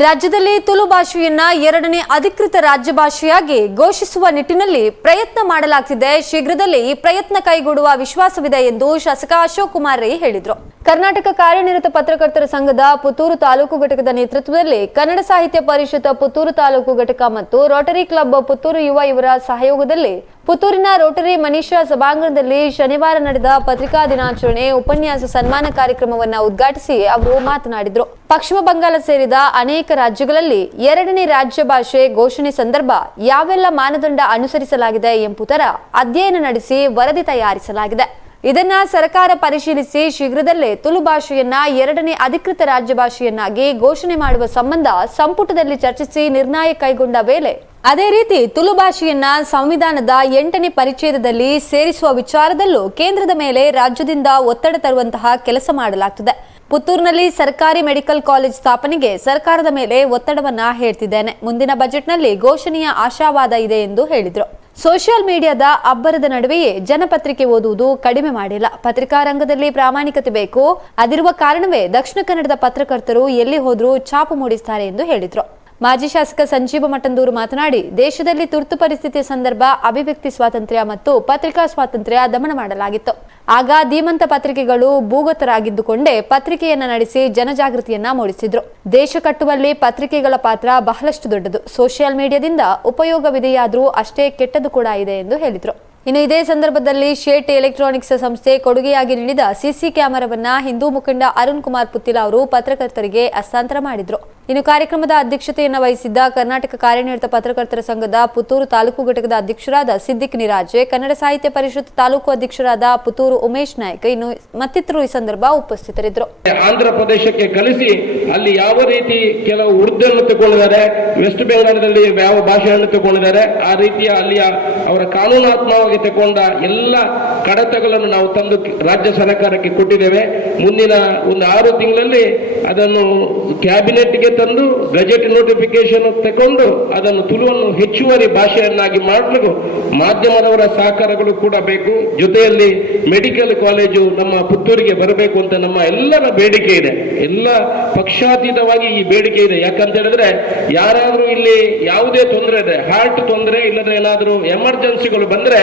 ರಾಜ್ಯದಲ್ಲಿ ತುಳು ಭಾಷೆಯನ್ನ ಎರಡನೇ ಅಧಿಕೃತ ರಾಜ್ಯ ಭಾಷೆಯಾಗಿ ಘೋಷಿಸುವ ನಿಟ್ಟಿನಲ್ಲಿ ಪ್ರಯತ್ನ ಮಾಡಲಾಗ್ತಿದೆ. ಶೀಘ್ರದಲ್ಲಿ ಈ ಪ್ರಯತ್ನ ಕೈಗೂಡುವ ವಿಶ್ವಾಸವಿದೆ ಎಂದು ಶಾಸಕ ಅಶೋಕ್ ಕುಮಾರ್ ರೈ ಹೇಳಿದರು. ಕರ್ನಾಟಕ ಕಾರ್ಯನಿರತ ಪತ್ರಕರ್ತರ ಸಂಘದ ಪುತ್ತೂರು ತಾಲೂಕು ಘಟಕದ ನೇತೃತ್ವದಲ್ಲಿ ಕನ್ನಡ ಸಾಹಿತ್ಯ ಪರಿಷತ್ ಪುತ್ತೂರು ತಾಲೂಕು ಘಟಕ ಮತ್ತು ರೋಟರಿ ಕ್ಲಬ್ ಪುತ್ತೂರು ಯುವ ಇವರ ಸಹಯೋಗದಲ್ಲಿ ಪುತ್ತೂರಿನ ರೋಟರಿ ಮನೀಷಾ ಸಭಾಂಗಣದಲ್ಲಿ ಶನಿವಾರ ನಡೆದ ಪತ್ರಿಕಾ ದಿನಾಚರಣೆ ಉಪನ್ಯಾಸ ಸನ್ಮಾನ ಕಾರ್ಯಕ್ರಮವನ್ನು ಉದ್ಘಾಟಿಸಿ ಅವರು ಮಾತನಾಡಿದರು. ಪಶ್ಚಿಮ ಬಂಗಾಳ ಸೇರಿದ ಅನೇಕ ರಾಜ್ಯಗಳಲ್ಲಿ ಎರಡನೇ ರಾಜ್ಯ ಭಾಷೆ ಘೋಷಣೆ ಸಂದರ್ಭ ಯಾವೆಲ್ಲ ಮಾನದಂಡ ಅನುಸರಿಸಲಾಗಿದೆ ಎಂಬುದರ ಅಧ್ಯಯನ ನಡೆಸಿ ವರದಿ ತಯಾರಿಸಲಾಗಿದೆ. ಇದನ್ನ ಸರ್ಕಾರ ಪರಿಶೀಲಿಸಿ ಶೀಘ್ರದಲ್ಲೇ ತುಳು ಭಾಷೆಯನ್ನ ಎರಡನೇ ಅಧಿಕೃತ ರಾಜ್ಯ ಭಾಷೆಯನ್ನಾಗಿ ಘೋಷಣೆ ಮಾಡುವ ಸಂಬಂಧ ಸಂಪುಟದಲ್ಲಿ ಚರ್ಚಿಸಿ ನಿರ್ಣಯ ಕೈಗೊಂಡ ವೇಳೆ ಅದೇ ರೀತಿ ತುಳು ಭಾಷೆಯನ್ನ ಸಂವಿಧಾನದ ಎಂಟನೇ ಪರಿಚ್ಛೇದದಲ್ಲಿ ಸೇರಿಸುವ ವಿಚಾರದಲ್ಲೂ ಕೇಂದ್ರದ ಮೇಲೆ ರಾಜ್ಯದಿಂದ ಒತ್ತಡ ತರುವಂತಹ ಕೆಲಸ ಮಾಡಲಾಗ್ತದೆ. ಪುತ್ತೂರಿನಲ್ಲಿ ಸರ್ಕಾರಿ ಮೆಡಿಕಲ್ ಕಾಲೇಜ್ ಸ್ಥಾಪನೆಗೆ ಸರ್ಕಾರದ ಮೇಲೆ ಒತ್ತಡವನ್ನ ಹೇಳ್ತಿದ್ದೇನೆ. ಮುಂದಿನ ಬಜೆಟ್ನಲ್ಲಿ ಘೋಷಣೆಯ ಆಶಾವಾದ ಇದೆ ಎಂದು ಹೇಳಿದರು. ಸೋಷಿಯಲ್ ಮೀಡಿಯಾದ ಅಬ್ಬರದ ನಡುವೆಯೇ ಜನಪತ್ರಿಕೆ ಓದುವುದು ಕಡಿಮೆ ಮಾಡಿಲ್ಲ. ಪತ್ರಿಕಾ ರಂಗದಲ್ಲಿ ಪ್ರಾಮಾಣಿಕತೆ ಬೇಕು. ಅದಿರುವ ಕಾರಣವೇ ದಕ್ಷಿಣ ಕನ್ನಡದ ಪತ್ರಕರ್ತರು ಎಲ್ಲಿ ಹೋದರೂ ಛಾಪು ಮೂಡಿಸ್ತಾರೆ ಎಂದು ಹೇಳಿದ್ರು. ಮಾಜಿ ಶಾಸಕ ಸಂಜೀವ ಮಠಂದೂರು ಮಾತನಾಡಿ, ದೇಶದಲ್ಲಿ ತುರ್ತು ಪರಿಸ್ಥಿತಿ ಸಂದರ್ಭ, ಅಭಿವ್ಯಕ್ತಿ ಸ್ವಾತಂತ್ರ್ಯ ಮತ್ತು ಪತ್ರಿಕಾ ಸ್ವಾತಂತ್ರ್ಯ ದಮನ ಮಾಡಲಾಗಿತ್ತು. ಆಗ ಧೀಮಂತ ಪತ್ರಿಕೆಗಳು ಭೂಗತರಾಗಿದ್ದುಕೊಂಡೇ ಪತ್ರಿಕೆಯನ್ನ ನಡೆಸಿ ಜನಜಾಗೃತಿಯನ್ನ ಮೂಡಿಸಿದ್ರು. ದೇಶ ಕಟ್ಟುವಲ್ಲಿ ಪತ್ರಿಕೆಗಳ ಪಾತ್ರ ಬಹಳಷ್ಟು ದೊಡ್ಡದು. ಸೋಷಿಯಲ್ ಮೀಡಿಯಾದಿಂದ ಉಪಯೋಗವಿದೆಯಾದರೂ ಅಷ್ಟೇ ಕೆಟ್ಟದ್ದು ಕೂಡ ಇದೆ ಎಂದು ಹೇಳಿದರು. ಇನ್ನು ಇದೇ ಸಂದರ್ಭದಲ್ಲಿ ಶೇಟ್ ಎಲೆಕ್ಟ್ರಾನಿಕ್ಸ್ ಸಂಸ್ಥೆ ಕೊಡುಗೆಯಾಗಿ ನೀಡಿದ ಸಿಸಿ ಕ್ಯಾಮೆರಾವನ್ನ ಹಿಂದೂ ಮುಖಂಡ ಅರುಣ್ ಕುಮಾರ್ ಪುತ್ತಿಲ ಅವರು ಪತ್ರಕರ್ತರಿಗೆ ಹಸ್ತಾಂತರ ಮಾಡಿದ್ರು. ಇನ್ನು ಕಾರ್ಯಕ್ರಮದ ಅಧ್ಯಕ್ಷತೆಯನ್ನು ವಹಿಸಿದ್ದ ಕರ್ನಾಟಕ ಕಾರ್ಯನಿರತ ಪತ್ರಕರ್ತರ ಸಂಘದ ಪುತ್ತೂರು ತಾಲೂಕು ಘಟಕದ ಅಧ್ಯಕ್ಷರಾದ ಸಿದ್ದಿಕ್ ನಿರಾಜೆ, ಕನ್ನಡ ಸಾಹಿತ್ಯ ಪರಿಷತ್ ತಾಲೂಕು ಅಧ್ಯಕ್ಷರಾದ ಪುತ್ತೂರು ಉಮೇಶ್ ನಾಯ್ಕ ಇನ್ನು ಮತ್ತಿತರರು ಈ ಸಂದರ್ಭ ಉಪಸ್ಥಿತರಿದ್ದರು. ಆಂಧ್ರ ಪ್ರದೇಶಕ್ಕೆ ಕಳಿಸಿ ಅಲ್ಲಿ ಯಾವ ರೀತಿ ಕೆಲವು ಉರ್ದನ್ನು ತಗೊಂಡಿದ್ದಾರೆ ವೆಸ್ಟ್ ಬೆಂಗಾಲದಲ್ಲಿ ಯಾವ ಭಾಷೆಯನ್ನು ತಗೊಂಡಿದ್ದಾರೆ ಆ ರೀತಿಯ ಅಲ್ಲಿಯ ಅವರ ಕಾನೂನಾತ್ಮಕವಾಗಿ ತಗೊಂಡ ಎಲ್ಲ ಕಡತಗಳನ್ನು ನಾವು ತಂದು ರಾಜ್ಯ ಸರ್ಕಾರಕ್ಕೆ ಕೊಟ್ಟಿದ್ದೇವೆ. ಮುಂದಿನ ಒಂದು ಆರು ತಿಂಗಳಲ್ಲಿ ಅದನ್ನು ಕ್ಯಾಬಿನೆಟ್ಗೆ ತಂದು ಗಜೆಟ್ ನೋಟಿಫಿಕೇಶನ್ ತಗೊಂಡು ಅದನ್ನು ತುಳುವನ್ನು ಹೆಚ್ಚುವರಿ ಭಾಷೆಯನ್ನಾಗಿ ಮಾಡಲು ಮಾಧ್ಯಮದವರ ಸಹಕಾರಗಳು ಕೂಡ ಬೇಕು. ಜೊತೆಯಲ್ಲಿ ಮೆಡಿಕಲ್ ಕಾಲೇಜು ನಮ್ಮ ಪುತ್ತೂರಿಗೆ ಬರಬೇಕು ಅಂತ ನಮ್ಮ ಎಲ್ಲರ ಬೇಡಿಕೆ ಇದೆ. ಎಲ್ಲ ಪಕ್ಷಾತೀತವಾಗಿ ಈ ಬೇಡಿಕೆ ಇದೆ. ಯಾಕಂತ ಹೇಳಿದ್ರೆ ಯಾರಾದರೂ ಇಲ್ಲಿ ಯಾವುದೇ ತೊಂದರೆ ಇದೆ ಹಾರ್ಟ್ ತೊಂದರೆ ಇಲ್ಲದ್ರೆ ಏನಾದರೂ ಎಮರ್ಜೆನ್ಸಿಗಳು ಬಂದ್ರೆ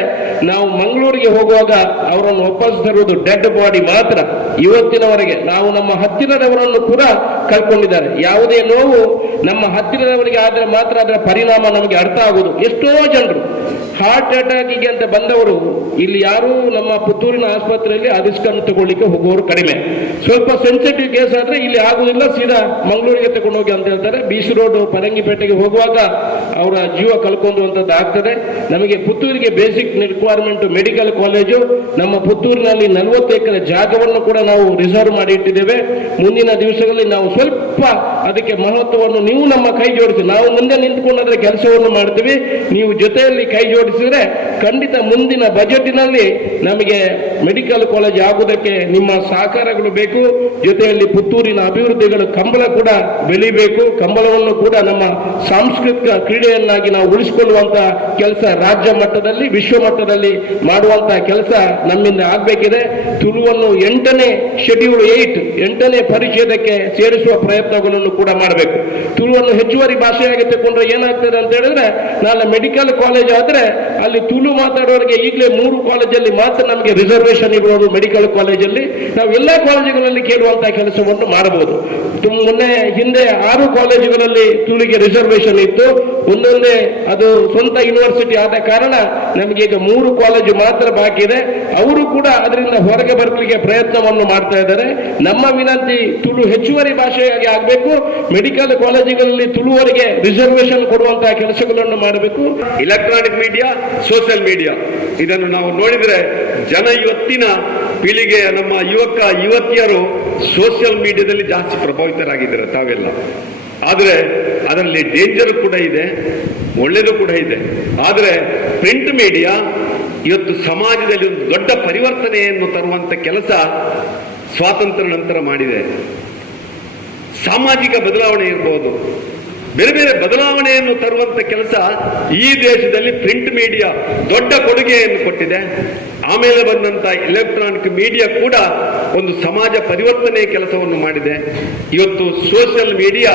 ನಾವು ಮಂಗಳೂರಿಗೆ ಹೋಗುವಾಗ ಅವರನ್ನು ವಾಪಸ್ ತರುವುದು ಡೆಡ್ ಬಾಡಿ ಮಾತ್ರ. ಇವತ್ತಿನವರೆಗೆ ನಾವು ನಮ್ಮ ಹತ್ತಿರದವರನ್ನು ಕೂಡ ಕಳ್ಕೊಂಡಿದ್ದಾರೆ. ಯಾವುದೇ ನೋವು ನಮ್ಮ ಹತ್ತಿರದವರಿಗೆ ಆದರೆ ಮಾತ್ರ ಅದರ ಪರಿಣಾಮ ನಮಗೆ ಅರ್ಥ ಆಗುವುದು. ಎಷ್ಟೋ ಜನರು ಹಾರ್ಟ್ ಅಟ್ಯಾಕಿಗೆ ಅಂತ ಬಂದವರು ಇಲ್ಲಿ ಯಾರು ನಮ್ಮ ಪುತ್ತೂರಿನ ಆಸ್ಪತ್ರೆಯಲ್ಲಿ ಅಧಿಷ್ಠಾನ ತಗೊಳ್ಳಿಕ್ಕೆ ಹೋಗುವವರು ಕಡಿಮೆ. ಸ್ವಲ್ಪ ಸೆನ್ಸಿಟಿವ್ ಕೇಸ್ ಆದ್ರೆ ಇಲ್ಲಿ ಆಗುದಿಲ್ಲ, ಸೀದಾ ಮಂಗಳೂರಿಗೆ ತಗೊಂಡೋಗಿ ಅಂತ ಹೇಳ್ತಾರೆ. ಬೀಚ್ ರೋಡ್ ಪರಂಗಿಪೇಟೆಗೆ ಹೋಗುವಾಗ ಅವರ ಜೀವ ಕಲ್ಕೊಂಡುವಂತದ್ದು ಆಗ್ತದೆ. ನಮಗೆ ಪುತ್ತೂರಿಗೆ ಬೇಸಿಕ್ ರಿಕ್ವೈರ್ಮೆಂಟ್ ಮೆಡಿಕಲ್ ಕಾಲೇಜು ನಮ್ಮ ಪುತ್ತೂರಿನಲ್ಲಿ ನಲವತ್ತು ಎಕರೆ ಜಾಗವನ್ನು ಕೂಡ ನಾವು ರಿಸರ್ವ್ ಮಾಡಿ ಇಟ್ಟಿದ್ದೇವೆ. ಮುಂದಿನ ದಿವಸಗಳಲ್ಲಿ ನಾವು ಸ್ವಲ್ಪ ಅದಕ್ಕೆ ಮಹತ್ವವನ್ನು ನೀವು ನಮ್ಮ ಕೈ ಜೋಡಿಸಿ. ನಾವು ಮುಂದೆ ನಿಂತ್ಕೊಂಡು ಅದರ ಕೆಲಸವನ್ನು ಮಾಡ್ತೀವಿ. ನೀವು ಜೊತೆಯಲ್ಲಿ ಕೈ ಜೋಡಿಸಿದ್ರೆ ಖಂಡಿತ ಮುಂದಿನ ಬಜೆಟಿನಲ್ಲಿ ನಮಗೆ ಮೆಡಿಕಲ್ ಕಾಲೇಜ್ ಆಗುವುದಕ್ಕೆ ನಿಮ್ಮ ಸಹಕಾರಗಳು ಬೇಕು. ಜೊತೆಯಲ್ಲಿ ಪುತ್ತೂರಿನ ಅಭಿವೃದ್ಧಿಗಳು ಕಂಬಳ ಕೂಡ ಬೆಳಿಬೇಕು. ಕಂಬಳವನ್ನು ಕೂಡ ನಮ್ಮ ಸಾಂಸ್ಕೃತಿಕ ಕ್ರೀಡೆಯನ್ನಾಗಿ ನಾವು ಉಳಿಸಿಕೊಳ್ಳುವಂತಹ ಕೆಲಸ ರಾಜ್ಯ ಮಟ್ಟದಲ್ಲಿ, ವಿಶ್ವ ಮಟ್ಟದಲ್ಲಿ ಮಾಡುವಂತಹ ಕೆಲಸ ನಮ್ಮಿಂದ ಆಗಬೇಕಿದೆ. ತುಳುವನ್ನು ಎಂಟನೇ ಶೆಡ್ಯೂಲ್ ಏಟ್ ಎಂಟನೇ ಪರಿಚಯದಕ್ಕೆ ಸೇರಿಸುವ ಪ್ರಯತ್ನಗಳನ್ನು ಕೂಡ ಮಾಡಬೇಕು. ತುಳುವನ್ನು ಹೆಚ್ಚುವರಿ ಭಾಷೆಯಾಗಿ ತಗೊಂಡ್ರೆ ಏನಾಗ್ತದೆ ಅಂತ ಹೇಳಿದ್ರೆ, ನಾಳೆ ಮೆಡಿಕಲ್ ಕಾಲೇಜ್ ಆದ್ರೆ ಅಲ್ಲಿ ತುಳು ಮಾತಾಡೋರಿಗೆ ಈಗಲೇ ಮೂರು ಕಾಲೇಜಲ್ಲಿ ಮಾತ್ರ ನಮಗೆ ರಿಸರ್ವೇಶನ್ ಇರೋದು ಮೆಡಿಕಲ್ ಕಾಲೇಜಲ್ಲಿ ನಾವು ಎಲ್ಲ ಕಾಲೇಜುಗಳಲ್ಲಿ ಕೇಳುವಂತಹ ಕೆಲಸವನ್ನು ಮಾಡಬಹುದು. ಮೊನ್ನೆ ಹಿಂದೆ ಆರು ಕಾಲೇಜುಗಳಲ್ಲಿ ತುಳುಗೆ ರಿಸರ್ವೇಶನ್ ಇತ್ತು. ಒಂದೊಂದೇ, ಅದು ಸ್ವಂತ ಯೂನಿವರ್ಸಿಟಿ ಆದ ಕಾರಣ ನಮಗೆ ಈಗ ಮೂರು ಕಾಲೇಜು ಮಾತ್ರ ಬಾಕಿ ಇದೆ. ಅವರು ಕೂಡ ಅದರಿಂದ ಹೊರಗೆ ಬರಲಿಕ್ಕೆ ಪ್ರಯತ್ನವನ್ನು ಮಾಡ್ತಾ ಇದ್ದಾರೆ. ನಮ್ಮ ವಿನಂತಿ ತುಳು ಹೆಚ್ಚುವರಿ ಭಾಷೆಯಾಗಿ ಆಗಬೇಕು. ಮೆಡಿಕಲ್ ಕಾಲೇಜುಗಳಲ್ಲಿ ತುಳುವರಿಗೆ ರಿಸರ್ವೇಶನ್ ಕೊಡುವಂತಹ ಕೆಲಸಗಳನ್ನು ಮಾಡಬೇಕು. ಎಲೆಕ್ಟ್ರಾನಿಕ್ ಮೀಡಿಯಾ ಸೋಷಿಯಲ್ ಮೀಡಿಯಾ ಇದನ್ನು ನಾವು ನೋಡಿದರೆ ಜನ ಇವತ್ತಿನ ಪೀಳಿಗೆಯ ನಮ್ಮ ಯುವಕ, ಯುವತಿಯರು ಸೋಷಿಯಲ್ ಮೀಡಿಯಾದಲ್ಲಿ ಜಾಸ್ತಿ ಪ್ರಭಾವಿತರಾಗಿದ್ದಾರೆ ತಾವೆಲ್ಲ. ಆದರೆ ಅದರಲ್ಲಿ ಡೇಂಜರ್ ಕೂಡ ಇದೆ ಒಳ್ಳೆಯದು ಕೂಡ ಇದೆ. ಆದರೆ ಪ್ರಿಂಟ್ ಮೀಡಿಯಾ ಇವತ್ತು ಸಮಾಜದಲ್ಲಿ ಒಂದು ದೊಡ್ಡ ಪರಿವರ್ತನೆಯನ್ನು ತರುವಂಥ ಕೆಲಸ ಸ್ವಾತಂತ್ರ್ಯ ನಂತರ ಮಾಡಿದೆ. ಸಾಮಾಜಿಕ ಬದಲಾವಣೆ ಇರಬಹುದು ಬೇರೆ ಬೇರೆ ಬದಲಾವಣೆಯನ್ನು ತರುವಂಥ ಕೆಲಸ ಈ ದೇಶದಲ್ಲಿ ಪ್ರಿಂಟ್ ಮೀಡಿಯಾ ದೊಡ್ಡ ಕೊಡುಗೆಯನ್ನು ಕೊಟ್ಟಿದೆ. ಆಮೇಲೆ ಬಂದಂತ ಎಲೆಕ್ಟ್ರಾನಿಕ್ ಮೀಡಿಯಾ ಕೂಡ ಒಂದು ಸಮಾಜ ಪರಿವರ್ತನೆ ಕೆಲಸವನ್ನು ಮಾಡಿದೆ. ಇವತ್ತು ಸೋಷಿಯಲ್ ಮೀಡಿಯಾ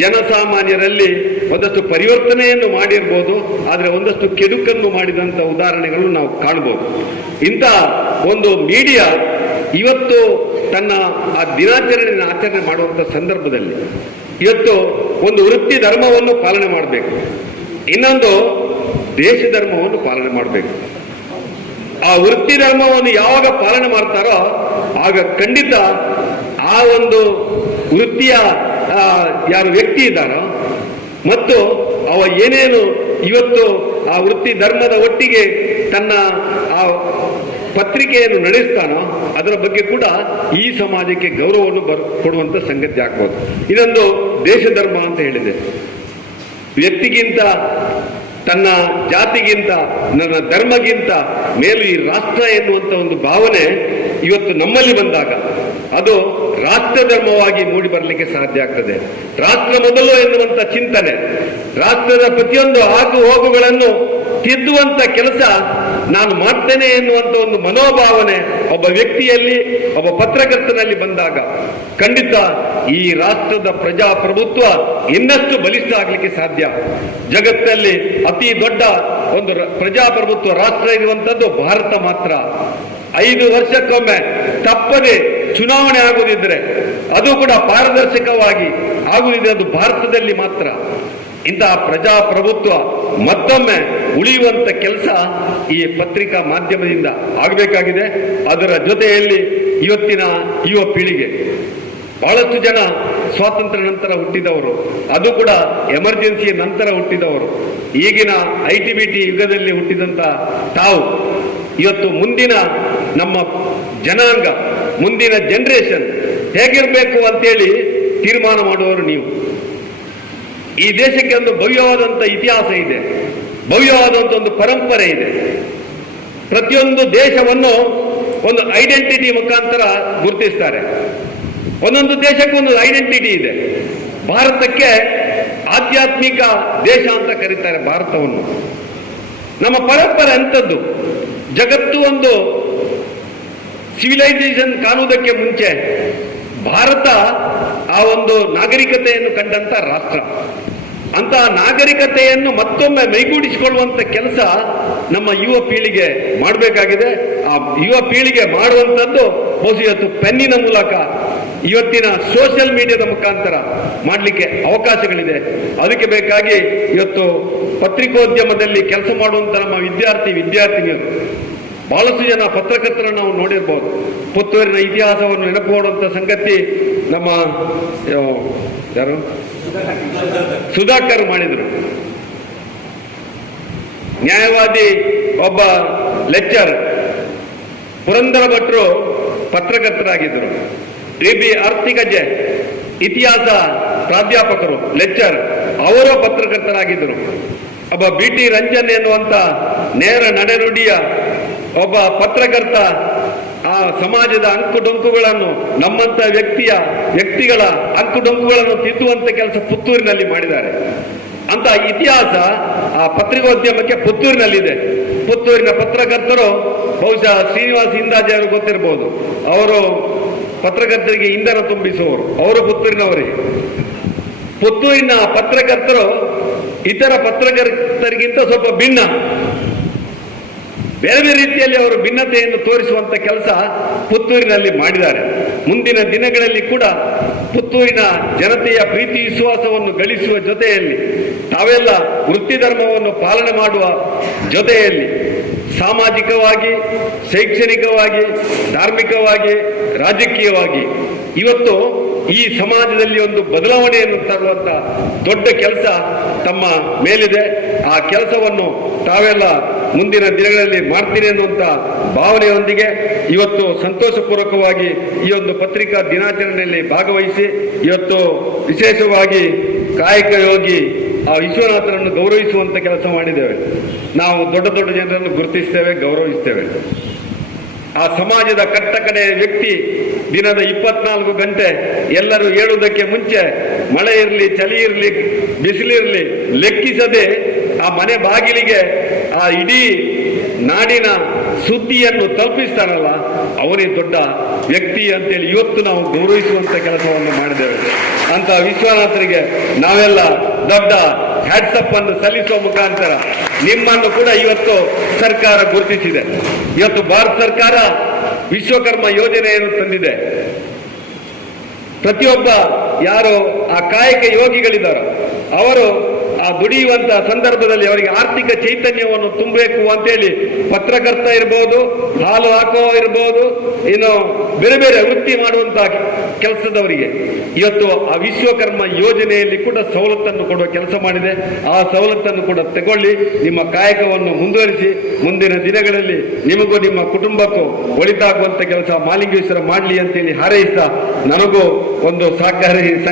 ಜನಸಾಮಾನ್ಯರಲ್ಲಿ ಒಂದಷ್ಟು ಪರಿವರ್ತನೆಯನ್ನು ಮಾಡಿರ್ಬೋದು, ಆದರೆ ಒಂದಷ್ಟು ಕೆಡುಕನ್ನು ಮಾಡಿದಂಥ ಉದಾಹರಣೆಗಳು ನಾವು ಕಾಣ್ಬೋದು. ಇಂಥ ಒಂದು ಮೀಡಿಯಾ ಇವತ್ತು ತನ್ನ ಆ ದಿನಾಚರಣೆಯನ್ನು ಆಚರಣೆ ಮಾಡುವಂಥ ಸಂದರ್ಭದಲ್ಲಿ ಇವತ್ತು ಒಂದು ವೃತ್ತಿ ಧರ್ಮವನ್ನು ಪಾಲನೆ ಮಾಡಬೇಕು. ಇನ್ನೊಂದು ದೇಶ ಧರ್ಮವನ್ನು ಪಾಲನೆ ಮಾಡಬೇಕು. ಆ ವೃತ್ತಿ ಧರ್ಮವನ್ನು ಯಾವಾಗ ಪಾಲನೆ ಮಾಡ್ತಾರೋ, ಆಗ ಖಂಡಿತ ಆ ಒಂದು ವೃತ್ತಿಯ ಯಾರು ವ್ಯಕ್ತಿ ಇದ್ದಾರೋ ಮತ್ತು ಅವ ಏನೇನು ಇವತ್ತು ಆ ವೃತ್ತಿ ಧರ್ಮದ ಒಟ್ಟಿಗೆ ತನ್ನ ಆ ಪತ್ರಿಕೆಯನ್ನು ನಡೆಸ್ತಾನೋ, ಅದರ ಬಗ್ಗೆ ಕೂಡ ಈ ಸಮಾಜಕ್ಕೆ ಗೌರವವನ್ನು ಬರ್, ಕೊಡುವಂತ ಸಂಗತಿ ಆಗ್ಬೋದು. ಇದೊಂದು ದೇಶ ಧರ್ಮ ಅಂತ ಹೇಳಿದೆ. ವ್ಯಕ್ತಿಗಿಂತ, ತನ್ನ ಜಾತಿಗಿಂತ, ನನ್ನ ಧರ್ಮಗಿಂತ ಮೇಲು ಈ ರಾಷ್ಟ್ರ ಎನ್ನುವಂಥ ಒಂದು ಭಾವನೆ ಇವತ್ತು ನಮ್ಮಲ್ಲಿ ಬಂದಾಗ ಅದು ರಾಷ್ಟ್ರ ಧರ್ಮವಾಗಿ ಮೂಡಿ ಬರಲಿಕ್ಕೆ ಸಾಧ್ಯ ಆಗ್ತದೆ. ರಾಷ್ಟ್ರ ಮೊದಲು ಎನ್ನುವಂತ ಚಿಂತನೆ, ರಾಷ್ಟ್ರದ ಪ್ರತಿಯೊಂದು ಆಗು ಹೋಗುಗಳನ್ನು ತಿದ್ದುವಂತ ಕೆಲಸ ನಾನು ಮಾಡ್ತೇನೆ ಎನ್ನುವಂತ ಒಂದು ಮನೋಭಾವನೆ ಒಬ್ಬ ವ್ಯಕ್ತಿಯಲ್ಲಿ, ಒಬ್ಬ ಪತ್ರಕರ್ತನಲ್ಲಿ ಬಂದಾಗ ಖಂಡಿತ ಈ ರಾಷ್ಟ್ರದ ಪ್ರಜಾಪ್ರಭುತ್ವ ಇನ್ನಷ್ಟು ಬಲಿಷ್ಠ ಆಗ್ಲಿಕ್ಕೆ ಸಾಧ್ಯ. ಜಗತ್ತಲ್ಲಿ ಅತಿ ದೊಡ್ಡ ಒಂದು ಪ್ರಜಾಪ್ರಭುತ್ವ ರಾಷ್ಟ್ರ ಇರುವಂತದ್ದು ಭಾರತ ಮಾತ್ರ. ಐದು ವರ್ಷಕ್ಕೊಮ್ಮೆ ತಪ್ಪದೆ ಚುನಾವಣೆ ಆಗುದಿದ್ರೆ ಅದು ಕೂಡ ಪಾರದರ್ಶಕವಾಗಿ ಆಗುವುದಿದೆ ಅದು ಭಾರತದಲ್ಲಿ ಮಾತ್ರ. ಇಂತಹ ಪ್ರಜಾಪ್ರಭುತ್ವ ಮತ್ತೊಮ್ಮೆ ಉಳಿಯುವಂತ ಕೆಲಸ ಈ ಪತ್ರಿಕಾ ಮಾಧ್ಯಮದಿಂದ ಆಗಬೇಕಾಗಿದೆ. ಅದರ ಜೊತೆಯಲ್ಲಿ ಇವತ್ತಿನ ಯುವ ಪೀಳಿಗೆ ಬಹಳಷ್ಟು ಜನ ಸ್ವಾತಂತ್ರ್ಯ ನಂತರ ಹುಟ್ಟಿದವರು, ಅದು ಕೂಡ ಎಮರ್ಜೆನ್ಸಿ ನಂತರ ಹುಟ್ಟಿದವರು. ಈಗಿನ ಐ ಟಿ ಬಿ ಟಿ ಯುಗದಲ್ಲಿ ಹುಟ್ಟಿದಂತ ತಾವು, ಇವತ್ತು ಮುಂದಿನ ನಮ್ಮ ಜನಾಂಗ, ಮುಂದಿನ ಜನರೇಷನ್ ಹೇಗಿರಬೇಕು ಅಂತೇಳಿ ತೀರ್ಮಾನ ಮಾಡುವವರು ನೀವು. ಈ ದೇಶಕ್ಕೆ ಒಂದು ಭವ್ಯವಾದಂಥ ಇತಿಹಾಸ ಇದೆ ಭವ್ಯವಾದಂಥ ಒಂದು ಪರಂಪರೆ ಇದೆ. ಪ್ರತಿಯೊಂದು ದೇಶವನ್ನು ಒಂದು ಐಡೆಂಟಿಟಿ ಮುಖಾಂತರ ಗುರುತಿಸ್ತಾರೆ. ಒಂದೊಂದು ದೇಶಕ್ಕೂ ಒಂದು ಐಡೆಂಟಿಟಿ ಇದೆ. ಭಾರತಕ್ಕೆ ಆಧ್ಯಾತ್ಮಿಕ ದೇಶ ಅಂತ ಕರೀತಾರೆ ಭಾರತವನ್ನು. ನಮ್ಮ ಪರಂಪರೆ ಅಂಥದ್ದು. ಜಗತ್ತು ಒಂದು ಸಿವಿಲೈಸೇಷನ್ ಕಾಣುವುದಕ್ಕೆ ಮುಂಚೆ ಭಾರತ ಆ ಒಂದು ನಾಗರಿಕತೆಯನ್ನು ಕಂಡಂತ ರಾಷ್ಟ್ರ. ಅಂತ ನಾಗರಿಕತೆಯನ್ನು ಮತ್ತೊಮ್ಮೆ ಮೈಗೂಡಿಸಿಕೊಳ್ಳುವಂತ ಕೆಲಸ ನಮ್ಮ ಯುವ ಪೀಳಿಗೆ ಮಾಡಬೇಕಾಗಿದೆ. ಆ ಯುವ ಪೀಳಿಗೆ ಮಾಡುವಂಥದ್ದು ಬಹುಶಃ ಪೆನ್ನಿನ ಮೂಲಕ ಇವತ್ತಿನ ಸೋಷಿಯಲ್ ಮೀಡಿಯಾದ ಮುಖಾಂತರ ಮಾಡಲಿಕ್ಕೆ ಅವಕಾಶಗಳಿದೆ. ಅದಕ್ಕೆ ಬೇಕಾಗಿ ಇವತ್ತು ಪತ್ರಿಕೋದ್ಯಮದಲ್ಲಿ ಕೆಲಸ ಮಾಡುವಂತ ನಮ್ಮ ವಿದ್ಯಾರ್ಥಿ, ವಿದ್ಯಾರ್ಥಿನಿಯರು ಬಹಳಷ್ಟು ಜನ ಪತ್ರಕರ್ತರನ್ನು ನಾವು ನೋಡಿರ್ಬೋದು. ಪುತ್ತೂರಿನ ಇತಿಹಾಸವನ್ನು ನೆನಪು ಮಾಡುವಂಥ ಸಂಗತಿ ನಮ್ಮ ಯಾರು? ಸುಧಾಕರ್ ಮಾಡಿದರು. ನ್ಯಾಯವಾದಿ ಒಬ್ಬ ಲೆಕ್ಚರ್ ಪುರಂದರ ಭಟ್ರು ಪತ್ರಕರ್ತರಾಗಿದ್ದರು. ಡಿ ಬಿ ಆರ್ತಿಗಜ್ಜೆ ಇತಿಹಾಸ ಪ್ರಾಧ್ಯಾಪಕರು, ಲೆಕ್ಚರ್, ಅವರು ಪತ್ರಕರ್ತರಾಗಿದ್ದರು. ಒಬ್ಬ ಬಿ ಟಿ ರಂಜನ್ ಎನ್ನುವಂಥ ನೇರ ನಡೆನುಡಿಯ ಒಬ್ಬ ಪತ್ರಕರ್ತ ಆ ಸಮಾಜದ ಅಂಕುಡೊಂಕುಗಳನ್ನು, ನಮ್ಮಂತ ವ್ಯಕ್ತಿಯ, ವ್ಯಕ್ತಿಗಳ ಅಂಕುಡೊಂಕುಗಳನ್ನು ತಿದ್ದುವಂತ ಕೆಲಸ ಪುತ್ತೂರಿನಲ್ಲಿ ಮಾಡಿದ್ದಾರೆ. ಅಂತ ಇತಿಹಾಸ ಆ ಪತ್ರಿಕೋದ್ಯಮಕ್ಕೆ ಪುತ್ತೂರಿನಲ್ಲಿದೆ. ಪುತ್ತೂರಿನ ಪತ್ರಕರ್ತರು, ಬಹುಶಃ ಶ್ರೀನಿವಾಸ್ ಹಿಂದಾಜೆ ಅವರು ಗೊತ್ತಿರಬಹುದು ಅವರು ಪತ್ರಕರ್ತರಿಗೆ ಇಂಧನ ತುಂಬಿಸುವವರು. ಅವರು ಪುತ್ತೂರಿನವರೇ. ಪುತ್ತೂರಿನ ಪತ್ರಕರ್ತರು ಇತರ ಪತ್ರಕರ್ತರಿಗಿಂತ ಸ್ವಲ್ಪ ಭಿನ್ನ. ಬೇರೆ ಬೇರೆ ರೀತಿಯಲ್ಲಿ ಅವರು ಭಿನ್ನತೆಯನ್ನು ತೋರಿಸುವಂತ ಕೆಲಸ ಪುತ್ತೂರಿನಲ್ಲಿ ಮಾಡಿದ್ದಾರೆ. ಮುಂದಿನ ದಿನಗಳಲ್ಲಿ ಕೂಡ ಪುತ್ತೂರಿನ ಜನತೆಯ ಪ್ರೀತಿ ವಿಶ್ವಾಸವನ್ನು ಗಳಿಸುವ ಜೊತೆಯಲ್ಲಿ ತಾವೆಲ್ಲ ವೃತ್ತಿ ಧರ್ಮವನ್ನು ಪಾಲನೆ ಮಾಡುವ ಜೊತೆಯಲ್ಲಿ ಸಾಮಾಜಿಕವಾಗಿ, ಶೈಕ್ಷಣಿಕವಾಗಿ, ಧಾರ್ಮಿಕವಾಗಿ, ರಾಜಕೀಯವಾಗಿ ಇವತ್ತು ಈ ಸಮಾಜದಲ್ಲಿ ಒಂದು ಬದಲಾವಣೆಯನ್ನು ತರುವಂತ ದೊಡ್ಡ ಕೆಲಸ ತಮ್ಮ ಮೇಲಿದೆ. ಆ ಕೆಲಸವನ್ನು ತಾವೆಲ್ಲ ಮುಂದಿನ ದಿನಗಳಲ್ಲಿ ಮಾಡ್ತೀನಿ ಅನ್ನುವಂತ ಭಾವನೆಯೊಂದಿಗೆ ಇವತ್ತು ಸಂತೋಷಪೂರ್ವಕವಾಗಿ ಈ ಒಂದು ಪತ್ರಿಕಾ ದಿನಾಚರಣೆಯಲ್ಲಿ ಭಾಗವಹಿಸಿ, ಇವತ್ತು ವಿಶೇಷವಾಗಿ ಕಾಯಕ ಯೋಗಿ ಆ ವಿಶ್ವನಾಥರನ್ನು ಗೌರವಿಸುವಂತ ಕೆಲಸ ಮಾಡಿದ್ದೇವೆ. ನಾವು ದೊಡ್ಡ ದೊಡ್ಡ ಜನರನ್ನು ಗುರುತಿಸ್ತೇವೆ, ಗೌರವಿಸ್ತೇವೆ. ಆ ಸಮಾಜದ ಕಟ್ಟಕಡೆ ವ್ಯಕ್ತಿ ದಿನದ ಇಪ್ಪತ್ನಾಲ್ಕು ಗಂಟೆ ಎಲ್ಲರೂ ಹೇಳುವುದಕ್ಕೆ ಮುಂಚೆ ಮಳೆ ಇರಲಿ, ಚಳಿ ಇರಲಿ, ಬಿಸಿಲಿರಲಿ ಲೆಕ್ಕಿಸದೆ ಆ ಮನೆ ಬಾಗಿಲಿಗೆ ಆ ಇಡೀ ನಾಡಿನ ಸುದ್ದಿಯನ್ನು ತಲುಪಿಸ್ತಾರಲ್ಲ ಅವನೇ ದೊಡ್ಡ ವ್ಯಕ್ತಿ ಅಂತೇಳಿ ಇವತ್ತು ನಾವು ಗೌರವಿಸುವಂತ ಕೆಲಸವನ್ನು ಮಾಡಿದ್ದೇವೆ. ಅಂತ ವಿಶ್ವನಾಥರಿಗೆ ನಾವೆಲ್ಲ ದೊಡ್ಡ ಹ್ಯಾಟ್ಸಪ್ ಅನ್ನು ಸಲ್ಲಿಸುವ ಮುಖಾಂತರ ನಿಮ್ಮನ್ನು ಕೂಡ ಇವತ್ತು ಸರ್ಕಾರ ಗುರುತಿಸಿದೆ. ಇವತ್ತು ಭಾರತ ಸರ್ಕಾರ ವಿಶ್ವಕರ್ಮ ಯೋಜನೆಯನ್ನು ತಂದಿದೆ. ಪ್ರತಿಯೊಬ್ಬ ಯಾರು ಆ ಕಾಯಕ ಯೋಗಿಗಳಿದ್ದಾರೋ, ಅವರು ಆ ದುಡಿಯುವಂತ ಸಂದರ್ಭದಲ್ಲಿ ಅವರಿಗೆ ಆರ್ಥಿಕ ಚೈತನ್ಯವನ್ನು ತುಂಬಬೇಕು ಅಂತೇಳಿ ಪತ್ರಕರ್ತ ಇರಬಹುದು ಹಾಲು ಹಾಕೋ ಇರಬಹುದು ಇನ್ನು ಬೇರೆ ಬೇರೆ ವೃತ್ತಿ ಮಾಡುವಂತಹ ಕೆಲಸದವರಿಗೆ. ಇವತ್ತು ಆ ವಿಶ್ವಕರ್ಮ ಯೋಜನೆಯಲ್ಲಿ ಕೂಡ ಸವಲತ್ತನ್ನು ಕೊಡುವ ಕೆಲಸ ಮಾಡಿದೆ. ಆ ಸವಲತ್ತನ್ನು ಕೂಡ ತಗೊಳ್ಳಿ, ನಿಮ್ಮ ಕಾಯಕವನ್ನು ಮುಂದುವರಿಸಿ, ಮುಂದಿನ ದಿನಗಳಲ್ಲಿ ನಿಮಗೂ ನಿಮ್ಮ ಕುಟುಂಬಕ್ಕೂ ಒಳಿತಾಗುವಂತ ಕೆಲಸ ಮಾಲಿಂಗೇಶ್ವರ ಮಾಡಲಿ ಅಂತೇಳಿ ಹಾರೈಸ್ತಾ ನನಗೂ ಒಂದು ಸಹಕಾರಿ